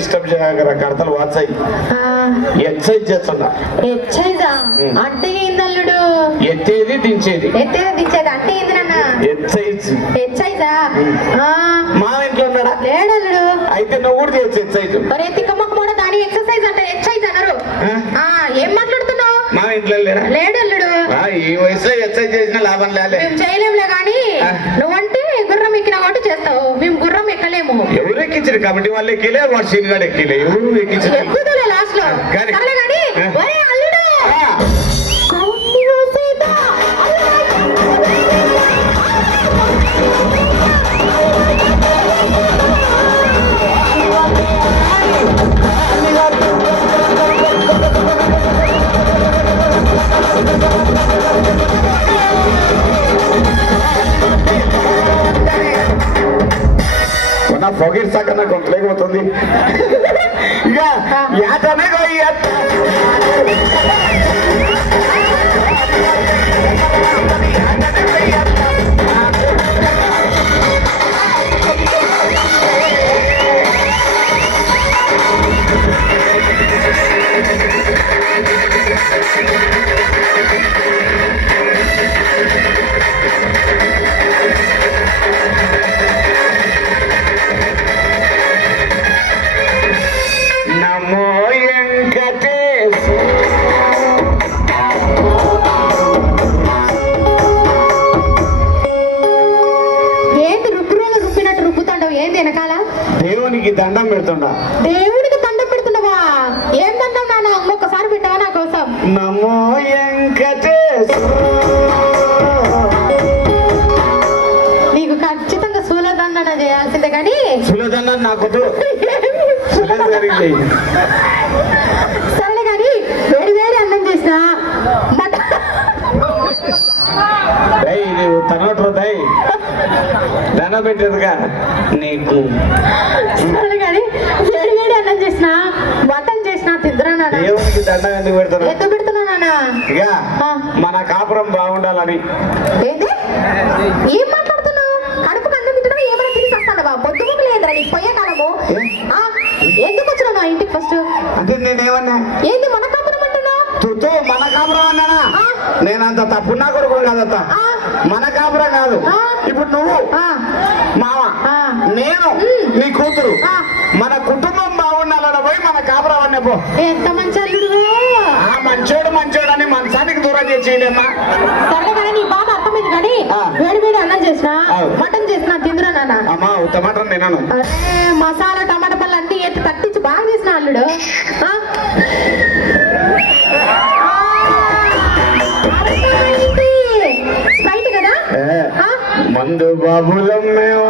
Disturb చేయగల కడతలు వాచాయి excise చేస్తున్నా. ఎక్సైజా అంటే ఏందల్లుడు? ఎత్తేది దించేది. ఎత్తేది దించేది అంటే ఏంది నాన్న? ఎక్సైజ్. ఎక్సైజా? మా ఇంట్లో ఉన్నాడా? లేడల్లుడు. అయితే నువ్వు కూడా చేయొచ్చు ఎక్సైజ్. ఒరే తిక్కమ్మకు కూడా దాని ఎక్సర్సైజ్ అంటే ఎక్సైజ్ అన్నారు. ఏం మాట్లాడుతున్నావు? మా ఇంట్లో లేడా? లేడల్లుడు. ఈ వయసులో ఎక్సైజ్ చేసిన లాభం లేదు. మేము చేయలేములే కానీ నువ్వంటే గుర్రం ఎక్కినా కాబట్టి చేస్తావు, మేము గుర్రం ఎక్కలేము. ఎవరు ఎక్కించారు కాబట్టి వాళ్ళు ఎక్కిలే, వాడు సీనిగాడు ఎక్కిలే, ఎవరు ఎక్కించారు? ఎక్కుదలే లాస్ట్ లో. సర్లే కానీ ఒరే అల్లుడు పొగిర్ సకన గొంతలేకపోతుంది. ఇక యాతనే దేవునికి దండం పెడుతుండా. దేవుడికి దండం పెడుతున్నావా? ఏం దండం నాన్న? ఇంకొకసారి పెట్టావా నా కోసం? నమో వెంకటేశ్. నీకు ఖచ్చితంగా సూలదండన చేయాల్సిందే కానీ సూలదండ నాకు సరే కానీ వేడి వేడి అన్నం చేసిన తనోట్రుతాయి దండ పెట్టేదిగా నీకు. సరే కానీ వేడి వేడి అన్నం చేసిన మటన్ చేసిన తింటున్నా. దేవునికి దండం ఎందుకు పెడుతున్నా? ఎందుకు పెడుతున్నా? ఇక మన కాపురం బాగుండాలని. ఏంటి ఏం మాట్లాడుతున్నావు? కడుపుకు అన్నం తింటున్నా ఏమైనా తిరిగి వస్తానవా? పొద్దుముకు లేదురా నీకు పోయే కాలము. ఎందుకు వచ్చినా నా ఇంటికి ఫస్ట్? అంటే నేనేమన్నా? ఏంది మన కాపురం అంటున్నా? తుతో మన కాపురం అన్నానా? నేనంత తప్పున్నా కొడుకు కాదత్త. మన కాపురం కాదు. ఇప్పుడు నువ్వు మామ, నేను నీ కూతురు, మన కుటుంబం బాగుండాలని పోయి మన కాపురం అనే పో. ఎంత మంచి అల్లుడు. మంచోడు మంచోడు అని మనసానికి దూరం చేసేయమ్మా. సరే కానీ నీ బాగా అర్థమైంది కానీ వేడి వేడి అన్నం చేసిన మటన్ చేసిన తిందురా నాన్న. అమ్మా టమాటా తిన్నాను. అరే మసాలా టమాటా పళ్ళు అన్ని ఎత్తి తట్టించి బాగా చేసిన అల్లుడు. స్ప్రైట్ కదా? మందు బాబులం మేము.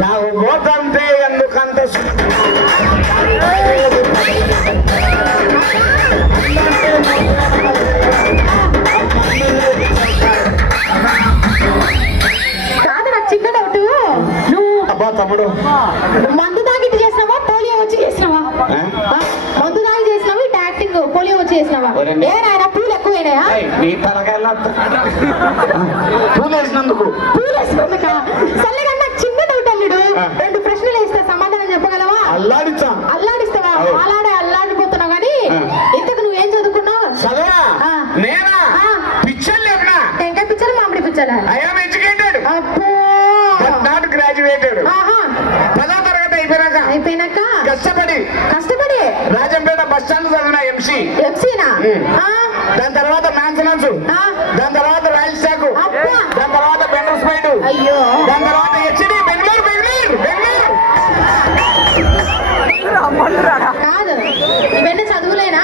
తాగుబోతంటే ఎందుకంత కాదు నాకు చిన్న డౌట్. నువ్వు అబ్బా తమ్ముడు మందు తాగి చేసినావా పోలియో వచ్చి చేసినావా? మందు తాగి చేసినావా ఇటు యాక్టింగ్ పోలియో వచ్చి చేసినావా? ఏ నాయన పూలు ఎక్కువైనాయా? నీ తలకాయలా పూలు వేసినందుకు. పూలు వేసినందుక? సర్లే కానీ నాకు చిన్న డౌట్ అల్లుడు. రెండు ప్రశ్నలు వేస్తే సమాధానం చెప్పగలవా? అల్లాడిచ్చా. అల్లాడిస్తావా? అల్లాడిపోతున్నావు కానీ ఇంతకు నువ్వేం చదువుకున్నావు? చదువా? నేనా? పిచ్చర్ లేపనా? టెంకాయ పిచ్చర్ మామిడి picture? I am educated but not graduated. 10వ తరగతి అయిపోయినాక కష్టపడి రాజంపేట బస్ స్టాండ్ చదివిన ఎంసీనా. దాని తర్వాత మ్యాన్సనన్స్, దాని తర్వాత రాయల్ స్టాక్, దాని తర్వాత బెండర్ స్పైడ్, దాని తర్వాత హెచ్డి బెంగళూరు. కాదు ఇవన్నీ చదువులేనా?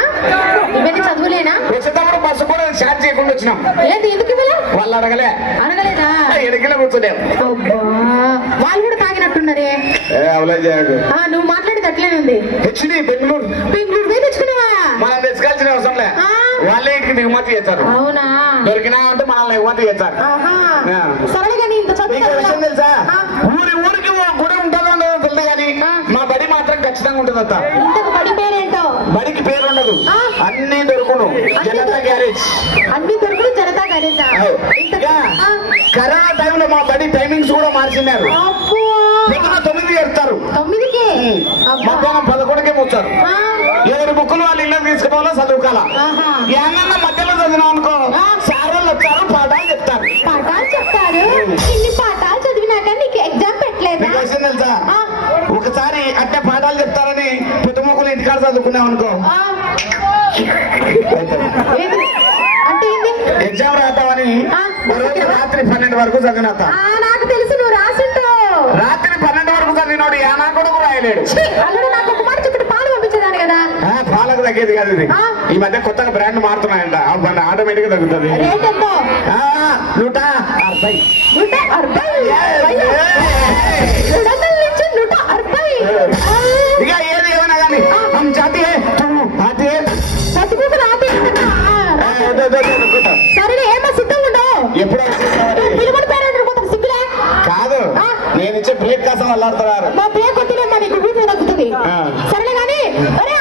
వచ్చేటప్పుడు బస్సు కూడా స్టార్ట్ చేయకుండా వచ్చినాం. ఏంటి ఎందుకు ఇవ్వలే? వాళ్ళు అడగలేదా? ఎడికిలో కూర్చోలేవు. వాళ్ళు కూడా తాగినట్టున్నారే. నువ్వు మాట్లాడేది అట్లనే ఉంది. హెచ్డి బెంగళూరు పోయి తెచ్చుకున్నావా? మనం తెచ్చుకోవాల్సిన అవసరం లే. వాళ్ళే ఇంటికి దిగుమతి చేస్తారు. అవునా? దొరికినా అంటే మనల్ని ఎగుమతి చేస్తారు. సరే కానీ ఇంత విషయం తెలుసా? ఊరికి గుడి ఉంటుందో ఉండదో తెలియదు కానీ మా బడి మాత్రం ఖచ్చితంగా ఉంటుంది. ఇంతకు బడి పేరేంటో? బడికి పేరు ఉండదు. ఆ. అన్ని దొరుకును జనతా గ్యారేజ్. అన్ని దొరుకులు జనతా గ్యారేజా? అవు. ఇంత- ఇక ఆ. కరోనా టైంలో మా బడి టైమింగ్స్ కూడా మార్చినారు. అబ్బో. పొద్దున 9 చేస్తారు, 9కి? అబ్బా. మధ్యాహ్నం 11కే మూస్తారు. ఆ. ఎవరి బుక్కులు వాళ్ళు ఇళ్ళకి తీసుకోవాలో చదువుకోవాలా. ఆహా. ఏమన్నా మధ్యలో చదివినాం అనుకో ఆ. సార్ వాళ్ళు వచ్చారు పాఠాలు చెప్తారు. పాఠాలు చెప్తారు. ఇన్ని పాఠాలు చదివినాక నీకు ఎగ్జామ్ పెట్టలేదా? మీకు విషయం తెలుసా? ఆ. ఒకసారి అట్టే పాఠాలు చెప్తారని పుట్టుముక్కులు ఇంటికాడ చదువుకున్నాం అనుకో ఆ. ఏంది? అంటే ఏంది? ఎగ్జామ్ రాద్దామని ఆ. రోజు రాత్రి 12 వరకు చదివినత. నాకు తెలుసు నువ్వు రాసింటావు. రాత్రి 12 వరకు చదివినోడు ఏనా కొడుకు రాయలేడు. అల్లుడు నాకు ఒక మాట చెప్పి పాలు పంపించేదాన్ని కదా. పాలకు తగ్గేది కాదు ఇది. ఆ. ఈ మధ్య కొత్తగా బ్రాండ్ మారుతున్నాయంట, ఆటోమేటిక్ గా తగ్గుతుంది. రేట్ ఎంతో? 160. 160. 200 నుంచి 160. ఇక ఏది ఏమైనా కానీ हम चाहते हैं आते हैं. చదువుకు రాతే. సరేలే, ఏమో సిద్ధంగా ఉండవు. ఎప్పుడు వచ్చేస్తామని పిలుపుని పేరు కొంత సిగ్గులే. కాదు, ఆ. నేను ఇచ్చే బ్రేక్ కోసం అల్లాడుతున్నారు. మా బ్రేక్ కొట్టినమ్మా నీకు ఊపిరి తగ్గుతుంది. ఆ. సరేలే కానీ, ఒరే